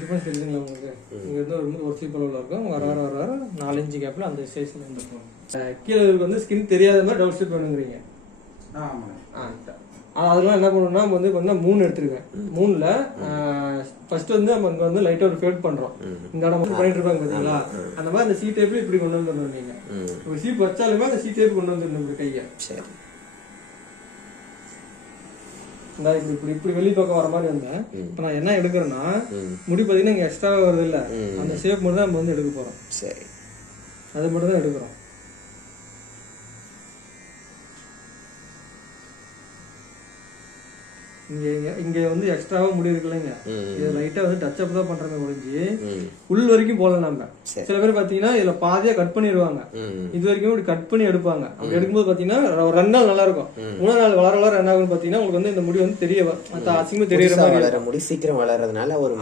Difference தெரியுதுங்களா உங்களுக்கு? இங்கே இருந்து வரும்போது ஒரு சீப் அளவில் இருக்கும், வர வர வர வர 4-5 கேப்பில் அந்த சைஸில் இருந்துருக்கும். கீழே வந்து ஸ்கின் தெரியாத மாதிரி டபுள் ஸ்டெப் வேணுங்கிறீங்க. அதெல்லாம் என்ன பண்ணணும்னா நம்ம வந்து பார்த்தீங்கன்னா 3 எடுத்துருக்கேன். 3ல் ஃபர்ஸ்ட் வந்து நம்ம இங்கே வந்து லைட்டாக ஒரு ஃபேட் பண்ணுறோம். இந்த இடம் மட்டும் பண்ணிட்டு இருப்பாங்க பார்த்தீங்களா, அந்த மாதிரி அந்த சீ டேப்பில் இப்படி கொண்டு வந்துடணும். நீங்கள் ஒரு சீப் வச்சாலுமே அந்த சீ டேப் கொண்டு வந்துடணும் இப்படி கையை. சரி, இப்படி வெளி பக்கம் வர மாதிரி வந்தேன். இப்ப நான் என்ன எடுக்கிறேன்னா முடி பாத்தீங்கன்னா இங்க எக்ஸ்ட்ரா வருது இல்ல, அந்த ஷேப் மட்டும் தான் நம்ம வந்து எடுக்க போறோம். சரி, அது மட்டும் தான் எடுக்கிறோம். இங்க வந்து எக்ஸ்ட்ராவா முடி இருக்குல்லங்க, இது லைட்டா வந்து டச் அப் தான் பண்றமே ஒழிஞ்சு உள் வரைக்கும் போல. நம்ம சில பேர் பாத்தீங்கன்னா இதுல பாதியா கட் பண்ணிடுவாங்க, இது வரைக்கும் இப்படி கட் பண்ணி எடுப்பாங்க. அப்படி எடுக்கும்போது பாத்தீங்கன்னா ஒரு 2 நாள் நல்லா இருக்கும். 3ஆம் நாள் வளர வளர என்ன ஆகும் பாத்தீங்கன்னா உங்களுக்கு வந்து இந்த முடி வந்து தெரிய அசிங்கமா தெரியற மாதிரி. முடி சீக்கிரம் வளர்றதுனால ஒரு